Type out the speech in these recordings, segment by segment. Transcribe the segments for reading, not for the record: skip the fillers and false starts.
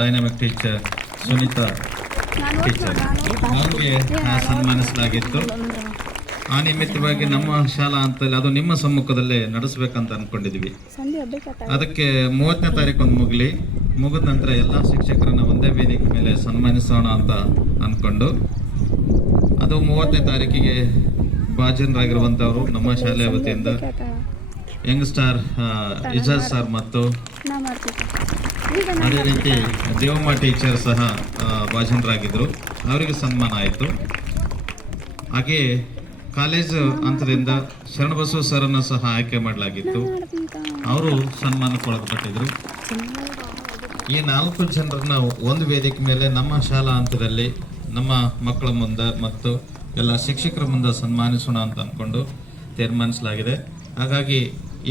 Dynamic teacher Sunita teacher ಅವ್ರಿಗೆ ಸನ್ಮಾನಿಸಲಾಗಿತ್ತು. ಆ ನಿಮಿತ್ತವಾಗಿ ನಮ್ಮ ಶಾಲಾ ಹಂತದಲ್ಲಿ ಅದು ನಿಮ್ಮ ಸಮ್ಮುಖದಲ್ಲೇ ನಡೆಸಬೇಕಂತ ಅನ್ಕೊಂಡಿದ್ವಿ. ಅದಕ್ಕೆ 30ನೇ ತಾರೀಕು ಒಂದು ಮುಗಿದ ನಂತರ ಎಲ್ಲ ಶಿಕ್ಷಕರನ್ನ ಒಂದೇ ವೇದಿಕೆ ಮೇಲೆ ಸನ್ಮಾನಿಸೋಣ ಅಂತ ಅನ್ಕೊಂಡು, ಅದು 30ನೇ ತಾರೀಕಿಗೆ ಭಾಜನರಾಗಿರುವಂತವರು ನಮ್ಮ ಶಾಲೆಯ ವತಿಯಿಂದ ಯಂಗ್ ಸ್ಟಾರ್ ಇಜಾಜ್ ಸರ್ ಮತ್ತು ಅದೇ ರೀತಿ ದೇವಮ್ಮ ಟೀಚರ್ ಸಹ ಭಾಜನರಾಗಿದ್ದರು. ಅವರಿಗೆ ಸನ್ಮಾನ ಆಯಿತು. ಹಾಗೆ ಕಾಲೇಜು ಹಂತದಿಂದ ಶರಣಬಸವ ಸರ್ನ್ನು ಸಹ ಆಯ್ಕೆ ಮಾಡಲಾಗಿತ್ತು. ಅವರು ಸನ್ಮಾನಕ್ಕೊಳಪಟ್ಟಿದ್ರು. ಈ 4 ಜನರನ್ನ ಒಂದು ವೇದಿಕೆ ಮೇಲೆ ನಮ್ಮ ಶಾಲಾ ಹಂತದಲ್ಲಿ ನಮ್ಮ ಮಕ್ಕಳ ಮುಂದೆ ಮತ್ತು ಎಲ್ಲ ಶಿಕ್ಷಕರ ಮುಂದೆ ಸನ್ಮಾನಿಸೋಣ ಅಂತ ಅಂದ್ಕೊಂಡು ತೀರ್ಮಾನಿಸಲಾಗಿದೆ. ಹಾಗಾಗಿ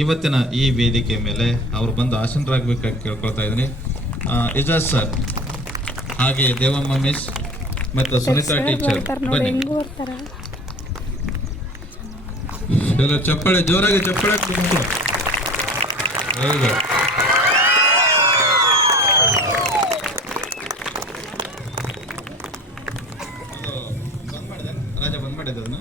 ಇವತ್ತಿನ ಈ ವೇದಿಕೆ ಮೇಲೆ ಅವರು ಬಂದು ಆಸೀನರಾಗಬೇಕಾಗಿ ಕೇಳ್ಕೊಳ್ತಾ ಇದ್ದೀನಿ. ಇಜಾಜ್ ಸರ್ ಹಾಗೆ ದೇವಮ್ಮ ಮಿಸ್ ಮತ್ತು ಸುನೀತಾ ಟೀಚರ್ ಬನ್ನಿ. ಎಲ್ಲ ಚಪ್ಪಾಳೆ, ಜೋರಾಗಿ ಚಪ್ಪಾಳೆ. ಹೌದು, ಬಂದ್ ಮಾಡಿದೆ ರಾಜ, ಬಂದ್ ಮಾಡಿದ್ದೆ ಅದನ್ನ.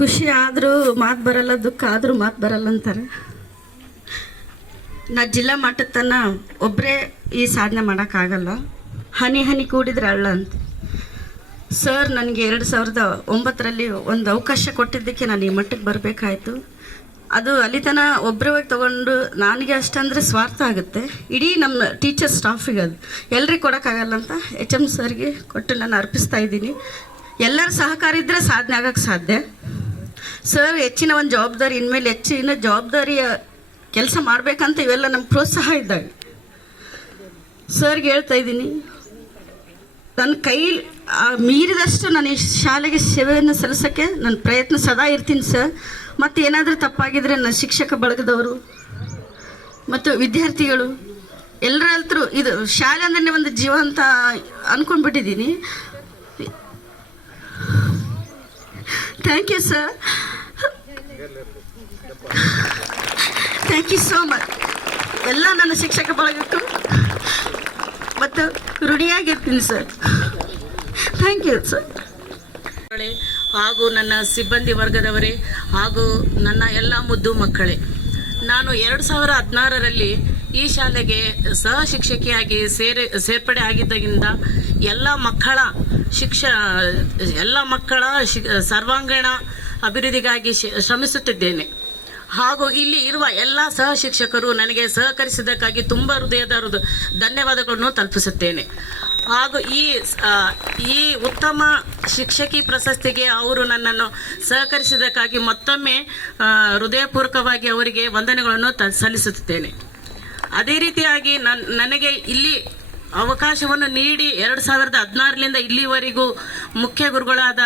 ಖುಷಿ ಆದರೂ ಮಾತು ಬರಲ್ಲ, ದುಃಖ ಆದರೂ ಮಾತು ಬರಲ್ಲ ಅಂತಾರೆ. ನಾ ಜಿಲ್ಲಾ ಮಟ್ಟದ ತನ ಒಬ್ಬರೇ ಈ ಸಾಧನೆ ಮಾಡೋಕ್ಕಾಗಲ್ಲ. ಹನಿ ಹನಿ ಕೂಡಿದ್ರೆ ಹಳ್ಳ ಅಂತ. ಸರ್ ನನಗೆ 2009ರಲ್ಲಿ ಒಂದು ಅವಕಾಶ ಕೊಟ್ಟಿದ್ದಕ್ಕೆ ನಾನು ಈ ಮಟ್ಟಕ್ಕೆ ಬರಬೇಕಾಯಿತು. ಅದು ಅಲ್ಲಿ ತನ ಒಬ್ಬರೇ ಹೋಗಿ ತೊಗೊಂಡು ನನಗೆ ಅಷ್ಟಂದರೆ ಸ್ವಾರ್ಥ ಆಗುತ್ತೆ. ಇಡೀ ನಮ್ಮ ಟೀಚರ್ ಸ್ಟಾಫಿಗೆ ಅದು ಎಲ್ರಿಗೆ ಕೊಡೋಕ್ಕಾಗಲ್ಲ ಅಂತ HM ಸರ್ಗೆ ಕೊಟ್ಟು ನಾನು ಅರ್ಪಿಸ್ತಾ ಇದ್ದೀನಿ. ಎಲ್ಲರ ಸಹಕಾರ ಇದ್ದರೆ ಸಾಧನೆ ಆಗೋಕ್ಕೆ ಸಾಧ್ಯ. ಸರ್ ಹೆಚ್ಚಿನ ಒಂದು ಜವಾಬ್ದಾರಿ, ಇನ್ಮೇಲೆ ಹೆಚ್ಚಿನ ಜವಾಬ್ದಾರಿಯ ಕೆಲಸ ಮಾಡಬೇಕಂತ ಇವೆಲ್ಲ ನಮ್ಗೆ ಪ್ರೋತ್ಸಾಹ ಇದ್ದಾಗ ಸರ್ಗೆ ಹೇಳ್ತಾ ಇದ್ದೀನಿ, ನನ್ನ ಕೈ ಮೀರಿದಷ್ಟು ನಾನು ಈ ಶಾಲೆಗೆ ಸೇವೆಯನ್ನು ಸಲ್ಲಿಸೋಕ್ಕೆ ನನ್ನ ಪ್ರಯತ್ನ ಸದಾ ಇರ್ತೀನಿ ಸರ್. ಮತ್ತು ಏನಾದರೂ ತಪ್ಪಾಗಿದ್ದರೆ ನನ್ನ ಶಿಕ್ಷಕ ಬಳಗದವರು ಮತ್ತು ವಿದ್ಯಾರ್ಥಿಗಳು ಎಲ್ಲರ ಹತ್ರ ಇದು ಶಾಲೆ ಅಂದ್ರೆ ಒಂದು ಜೀವ ಅಂತ ಅಂದ್ಕೊಂಡ್ಬಿಟ್ಟಿದ್ದೀನಿ. Thank you sir, thank you so much. ಎಲ್ಲ ನನ್ನ ಶಿಕ್ಷಕ ಬಳಗಕ್ಕೂ ಮತ್ತು ಋಣಿಯಾಗಿರ್ತೀನಿ ಸರ್. Thank you sir. ಹಾಗೂ ನನ್ನ ಸಿಬ್ಬಂದಿ ವರ್ಗದವರೇ ಹಾಗೂ ನನ್ನ ಎಲ್ಲ ಮುದ್ದು ಮಕ್ಕಳೇ, ನಾನು 2016ರಲ್ಲಿ ಈ ಶಾಲೆಗೆ ಸಹ ಶಿಕ್ಷಕಿಯಾಗಿ ಸೇರ್ಪಡೆ ಆಗಿದ್ದರಿಂದ ಎಲ್ಲ ಮಕ್ಕಳ ಸರ್ವಾಂಗೀಣ ಅಭಿವೃದ್ಧಿಗಾಗಿ ಶ್ರಮಿಸುತ್ತಿದ್ದೇನೆ. ಹಾಗೂ ಇಲ್ಲಿ ಇರುವ ಎಲ್ಲ ಸಹ ಶಿಕ್ಷಕರು ನನಗೆ ಸಹಕರಿಸಿದ್ದಕ್ಕಾಗಿ ತುಂಬ ಹೃದಯದ ಧನ್ಯವಾದಗಳನ್ನು ತಲುಪಿಸುತ್ತೇನೆ. ಹಾಗೂ ಈ ಉತ್ತಮ ಶಿಕ್ಷಕಿ ಪ್ರಶಸ್ತಿಗೆ ಅವರು ನನ್ನನ್ನು ಸಹಕರಿಸಿದ್ದಕ್ಕಾಗಿ ಮತ್ತೊಮ್ಮೆ ಹೃದಯಪೂರ್ವಕವಾಗಿ ಅವರಿಗೆ ವಂದನೆಗಳನ್ನು ಸಲ್ಲಿಸುತ್ತೇನೆ. ಅದೇ ರೀತಿಯಾಗಿ ನನಗೆ ಇಲ್ಲಿ ಅವಕಾಶವನ್ನು ನೀಡಿ 2016ರಿಂದ ಇಲ್ಲಿವರೆಗೂ ಮುಖ್ಯ ಗುರುಗಳಾದ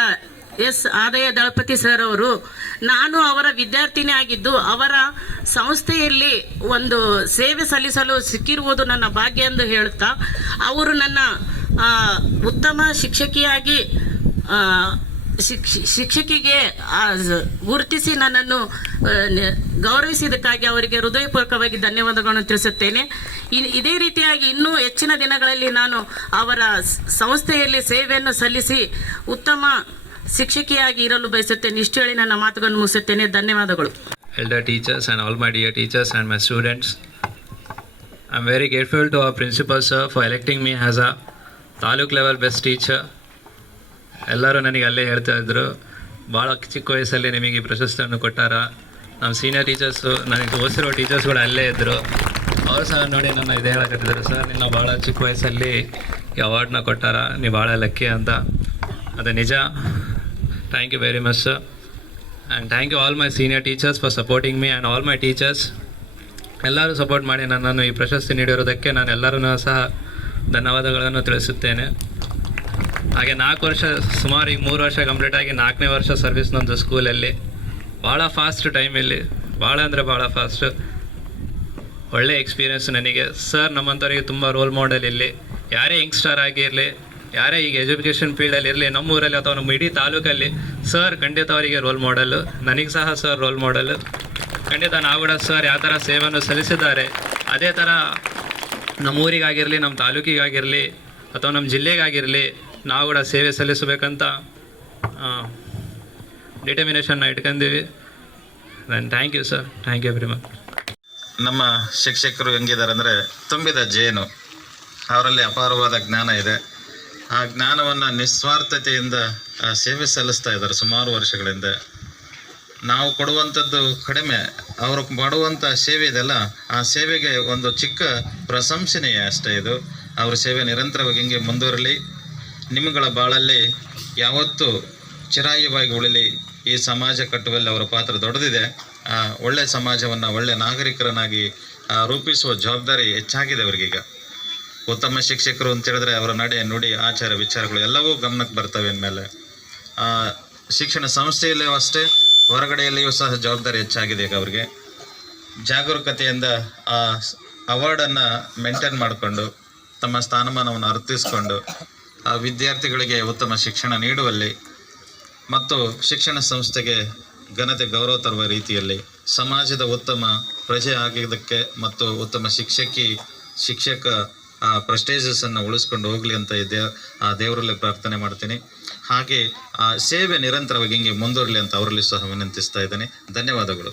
ಆದಯ ದಳಪತಿ ಸರ್ ಅವರು, ನಾನು ಅವರ ವಿದ್ಯಾರ್ಥಿನಿ ಆಗಿದ್ದು ಅವರ ಸಂಸ್ಥೆಯಲ್ಲಿ ಒಂದು ಸೇವೆ ಸಲ್ಲಿಸಲು ಸಿಕ್ಕಿರುವುದು ನನ್ನ ಭಾಗ್ಯ ಎಂದು ಹೇಳುತ್ತಾ, ಅವರು ನನ್ನ ಉತ್ತಮ ಶಿಕ್ಷಕಿಯಾಗಿ ಶಿಕ್ಷಕಿಗೆ ಗುರುತಿಸಿ ನನ್ನನ್ನು ಗೌರವಿಸಿದ್ದಕ್ಕಾಗಿ ಅವರಿಗೆ ಹೃದಯಪೂರ್ವಕವಾಗಿ ಧನ್ಯವಾದಗಳನ್ನು ತಿಳಿಸುತ್ತೇನೆ. ಇದೇ ರೀತಿಯಾಗಿ ಇನ್ನೂ ಹೆಚ್ಚಿನ ದಿನಗಳಲ್ಲಿ ನಾನು ಅವರ ಸಂಸ್ಥೆಯಲ್ಲಿ ಸೇವೆಯನ್ನು ಸಲ್ಲಿಸಿ ಉತ್ತಮ ಶಿಕ್ಷಕಿಯಾಗಿ ಇರಲು ಬಯಸುತ್ತೇನೆ. ಇಷ್ಟು ಹೇಳಿ ನನ್ನ ಮಾತುಗಳನ್ನು ಮುಗಿಸುತ್ತೇನೆ. ಧನ್ಯವಾದಗಳು. Elder teachers and all my dear teachers and my students, I'm very grateful to our principal sir for electing me as a taluk level best teacher. ಎಲ್ಲರೂ ನನಗೆ ಅಲ್ಲೇ ಹೇಳ್ತಾ ಇದ್ದರು, ಭಾಳ ಚಿಕ್ಕ ವಯಸ್ಸಲ್ಲಿ ನಿಮಗೆ ಈ ಪ್ರಶಸ್ತಿಯನ್ನು ಕೊಟ್ಟಾರ. ನಮ್ಮ ಸೀನಿಯರ್ ಟೀಚರ್ಸು, ನನಗೆ ಓದಿಸಿರೋ ಟೀಚರ್ಸ್ಗಳು ಅಲ್ಲೇ ಇದ್ದರು. ಅವರು ಸಹ ನೋಡಿ ನನ್ನ ಇದೇ ಹೇಳಕತ್ತಿದ್ರು, ಸರ್ ನಿನ್ನ ಭಾಳ ಚಿಕ್ಕ ವಯಸ್ಸಲ್ಲಿ ಈ ಅವಾರ್ಡ್ನ ಕೊಟ್ಟಾರ, ನೀವು ಭಾಳ ಲಕ್ಕಿ ಅಂತ. ಅದು ನಿಜ. Thank you very much sir. And thank you all my senior teachers for supporting me and all my teachers. ಎಲ್ಲರೂ ಸಪೋರ್ಟ್ ಮಾಡಿ ನನ್ನನ್ನು ಈ ಪ್ರಶಸ್ತಿ ನೀಡಿರೋದಕ್ಕೆ ನಾನು ಎಲ್ಲರೂ ಸಹ ಧನ್ಯವಾದಗಳನ್ನು ತಿಳಿಸುತ್ತೇನೆ. ಹಾಗೆ 4 ವರ್ಷ, ಸುಮಾರು ಈಗ 3 ವರ್ಷ ಕಂಪ್ಲೀಟ್ ಆಗಿ 4ನೇ ವರ್ಷ ಸರ್ವಿಸ್ ನಂದು ಸ್ಕೂಲಲ್ಲಿ. ಭಾಳ ಫಾಸ್ಟ್ ಟೈಮಲ್ಲಿ, ಭಾಳ ಅಂದರೆ ಭಾಳ ಫಾಸ್ಟ್. ಒಳ್ಳೆ ಎಕ್ಸ್ಪೀರಿಯೆನ್ಸ್ ನನಗೆ. ಸರ್ ನಮ್ಮಂಥವ್ರಿಗೆ ತುಂಬ ರೋಲ್ ಮಾಡೆಲ್. ಇಲ್ಲಿ ಯಾರೇ ಯಂಗ್ಸ್ಟರ್ ಆಗಿರಲಿ, ಯಾರೇ ಈಗ ಎಜುಕೇಷನ್ ಫೀಲ್ಡಲ್ಲಿ ಇರಲಿ, ನಮ್ಮೂರಲ್ಲಿ ಅಥವಾ ನಮ್ಮ ಇಡೀ ತಾಲೂಕಲ್ಲಿ ಸರ್ ಖಂಡಿತ ಅವರಿಗೆ ರೋಲ್ ಮಾಡೆಲ್ಲು. ನನಗೆ ಸಹ ಸರ್ ರೋಲ್ ಮಾಡೆಲ್ಲು. ಖಂಡಿತ ನಾವು ಕೂಡ ಸರ್ ಯಾವ ಥರ ಸೇವೆಯನ್ನು ಸಲ್ಲಿಸಿದ್ದಾರೆ ಅದೇ ಥರ ನಮ್ಮೂರಿಗಾಗಿರಲಿ, ನಮ್ಮ ತಾಲೂಕಿಗಾಗಿರಲಿ ಅಥವಾ ನಮ್ಮ ಜಿಲ್ಲೆಗಾಗಿರಲಿ ನಾವು ಕೂಡ ಸೇವೆ ಸಲ್ಲಿಸಬೇಕಂತ ಡಿಟರ್ಮಿನೇಷನ್ನ ಇಟ್ಕೊಂಡೀವಿ. Thank you sir, thank you very much. ನಮ್ಮ ಶಿಕ್ಷಕರು ಹೆಂಗಿದ್ದಾರೆ ಅಂದರೆ ತುಂಬಿದ ಜೇನು. ಅವರಲ್ಲಿ ಅಪಾರವಾದ ಜ್ಞಾನ ಇದೆ. ಆ ಜ್ಞಾನವನ್ನು ನಿಸ್ವಾರ್ಥತೆಯಿಂದ ಸೇವೆ ಸಲ್ಲಿಸ್ತಾ ಇದ್ದಾರೆ ಸುಮಾರು ವರ್ಷಗಳಿಂದ. ನಾವು ಕೊಡುವಂಥದ್ದು ಕಡಿಮೆ, ಅವರು ಮಾಡುವಂಥ ಸೇವೆ ಇದೆಲ್ಲ, ಆ ಸೇವೆಗೆ ಒಂದು ಚಿಕ್ಕ ಪ್ರಶಂಸನೀಯ ಅಷ್ಟೇ ಇದು. ಅವ್ರ ಸೇವೆ ನಿರಂತರವಾಗಿ ಹಿಂಗೆ ಮುಂದುವರಲಿ. ನಿಮ್ಮಗಳ ಬಾಳಲ್ಲಿ ಯಾವತ್ತೂ ಚಿರಾಯುವಾಗಿ ಉಳಿಲಿ. ಈ ಸಮಾಜ ಕಟ್ಟುವಲ್ಲಿ ಅವರ ಪಾತ್ರ ದೊಡ್ಡದಿದೆ. ಒಳ್ಳೆಯ ಸಮಾಜವನ್ನು ಒಳ್ಳೆಯ ನಾಗರಿಕರನ್ನಾಗಿ ರೂಪಿಸುವ ಜವಾಬ್ದಾರಿ ಹೆಚ್ಚಾಗಿದೆ ಅವರಿಗೀಗ. ಉತ್ತಮ ಶಿಕ್ಷಕರು ಅಂತ ಹೇಳಿದ್ರೆ ಅವರ ನಡೆ, ನುಡಿ, ಆಚಾರ, ವಿಚಾರಗಳು ಎಲ್ಲವೂ ಗಮನಕ್ಕೆ ಬರ್ತವೆ ಅಂದಮೇಲೆ ಶಿಕ್ಷಣ ಸಂಸ್ಥೆಯಲ್ಲಿಯೂ ಅಷ್ಟೇ, ಹೊರಗಡೆಯಲ್ಲಿಯೂ ಸಹ ಜವಾಬ್ದಾರಿ ಹೆಚ್ಚಾಗಿದೆ ಈಗ ಅವರಿಗೆ. ಜಾಗರೂಕತೆಯಿಂದ ಆ ಅವಾರ್ಡನ್ನು ಮೇಂಟೈನ್ ಮಾಡಿಕೊಂಡು ತಮ್ಮ ಸ್ಥಾನಮಾನವನ್ನು ಅರ್ಥಿಸ್ಕೊಂಡು ಆ ವಿದ್ಯಾರ್ಥಿಗಳಿಗೆ ಉತ್ತಮ ಶಿಕ್ಷಣ ನೀಡುವಲ್ಲಿ ಮತ್ತು ಶಿಕ್ಷಣ ಸಂಸ್ಥೆಗೆ ಘನತೆ, ಗೌರವ ತರುವ ರೀತಿಯಲ್ಲಿ ಸಮಾಜದ ಉತ್ತಮ ಪ್ರಜೆ ಆಗಿದ್ದಕ್ಕೆ ಮತ್ತು ಉತ್ತಮ ಶಿಕ್ಷಕ ಆ ಪ್ರೆಸ್ಟೇಜಸನ್ನು ಉಳಿಸ್ಕೊಂಡು ಹೋಗಲಿ ಅಂತ ಆ ದೇವರಲ್ಲಿ ಪ್ರಾರ್ಥನೆ ಮಾಡ್ತೀನಿ. ಹಾಗೆ ಸೇವೆ ನಿರಂತರವಾಗಿ ಹಿಂಗೆ ಮುಂದುವರಲಿ ಅಂತ ಅವರಲ್ಲಿ ಸಹ ವಿನಂತಿಸ್ತಾ ಇದ್ದೇನೆ. ಧನ್ಯವಾದಗಳು.